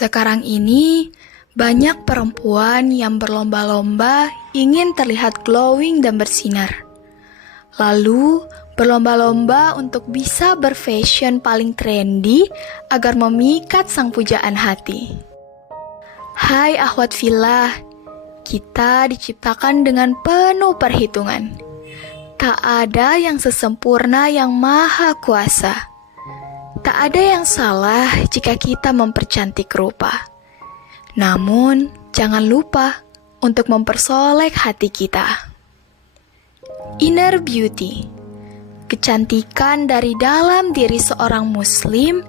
Sekarang ini, banyak perempuan yang berlomba-lomba ingin terlihat glowing dan bersinar. Lalu, berlomba-lomba untuk bisa berfashion paling trendy agar memikat sang pujaan hati. Hai akhwat fillah, kita diciptakan dengan penuh perhitungan. Tak ada yang sesempurna yang maha kuasa. Tak ada yang salah jika kita mempercantik rupa. Namun, jangan lupa untuk mempersolek hati kita. Inner beauty, kecantikan dari dalam diri seorang muslim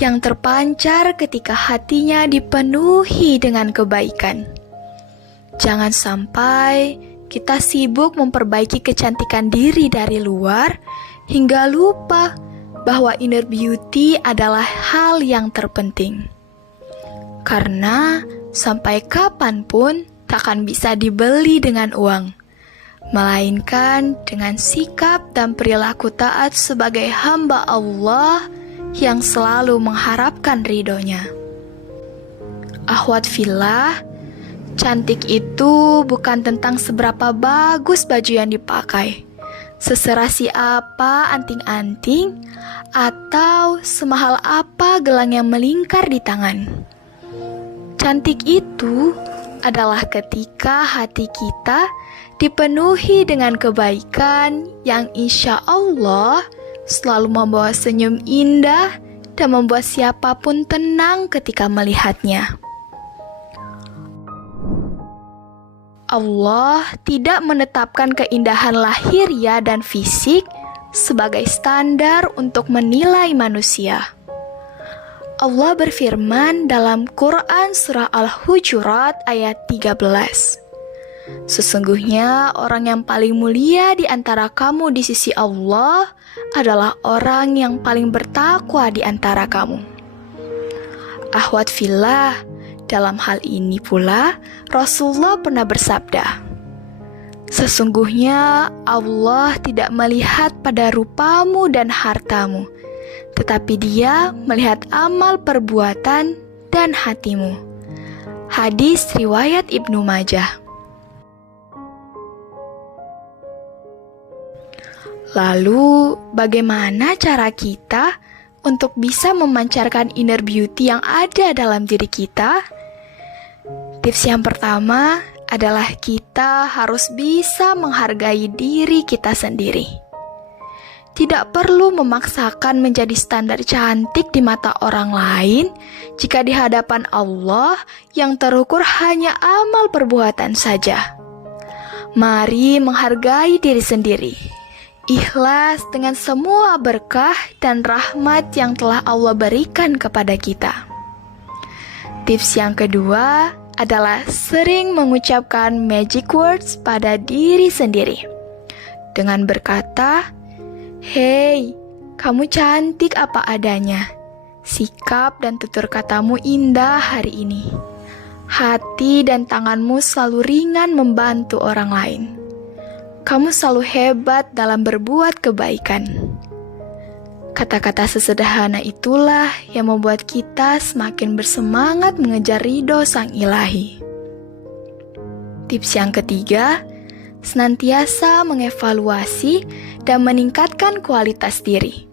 yang terpancar ketika hatinya dipenuhi dengan kebaikan. Jangan sampai kita sibuk memperbaiki kecantikan diri dari luar hingga lupa bahwa inner beauty adalah hal yang terpenting. Karena sampai kapanpun takkan bisa dibeli dengan uang, melainkan dengan sikap dan perilaku taat sebagai hamba Allah yang selalu mengharapkan ridhonya. Akhwat fillah, cantik itu bukan tentang seberapa bagus baju yang dipakai, seserasi apa anting-anting, atau semahal apa gelang yang melingkar di tangan. Cantik itu adalah ketika hati kita dipenuhi dengan kebaikan yang insya Allah selalu membawa senyum indah dan membuat siapapun tenang ketika melihatnya. Allah tidak menetapkan keindahan lahiriah dan fisik sebagai standar untuk menilai manusia. Allah berfirman dalam Quran Surah Al-Hujurat ayat 13. Sesungguhnya orang yang paling mulia di antara kamu di sisi Allah adalah orang yang paling bertakwa di antara kamu. Akhwat fillah, dalam hal ini pula Rasulullah pernah bersabda, sesungguhnya Allah tidak melihat pada rupamu dan hartamu, tetapi Dia melihat amal perbuatan dan hatimu. Hadis riwayat Ibnu Majah. Lalu, bagaimana cara kita untuk bisa memancarkan inner beauty yang ada dalam diri kita? Tips yang pertama adalah kita harus bisa menghargai diri kita sendiri. Tidak perlu memaksakan menjadi standar cantik di mata orang lain jika di hadapan Allah yang terukur hanya amal perbuatan saja. Mari menghargai diri sendiri. Ikhlas dengan semua berkah dan rahmat yang telah Allah berikan kepada kita. Tips yang kedua adalah sering mengucapkan magic words pada diri sendiri. Dengan berkata, "Hei, kamu cantik apa adanya. Sikap dan tutur katamu indah hari ini. Hati dan tanganmu selalu ringan membantu orang lain. Kamu selalu hebat dalam berbuat kebaikan." Kata-kata sesederhana itulah yang membuat kita semakin bersemangat mengejar ridho Sang Ilahi. Tips yang ketiga, senantiasa mengevaluasi dan meningkatkan kualitas diri,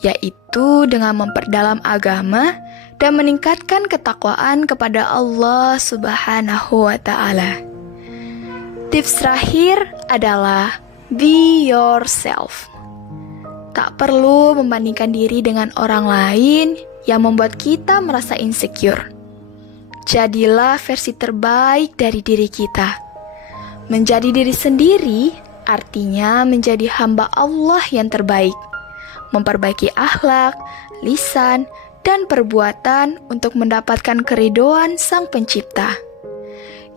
yaitu dengan memperdalam agama dan meningkatkan ketakwaan kepada Allah Subhanahu wa Ta'ala. Tips terakhir adalah be yourself. Tak perlu membandingkan diri dengan orang lain yang membuat kita merasa insecure. Jadilah versi terbaik dari diri kita. Menjadi diri sendiri artinya menjadi hamba Allah yang terbaik. Memperbaiki akhlak, lisan, dan perbuatan untuk mendapatkan keridhoan Sang Pencipta.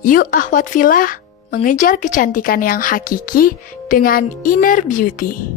Yuk akhwat fillah, mengejar kecantikan yang hakiki dengan inner beauty.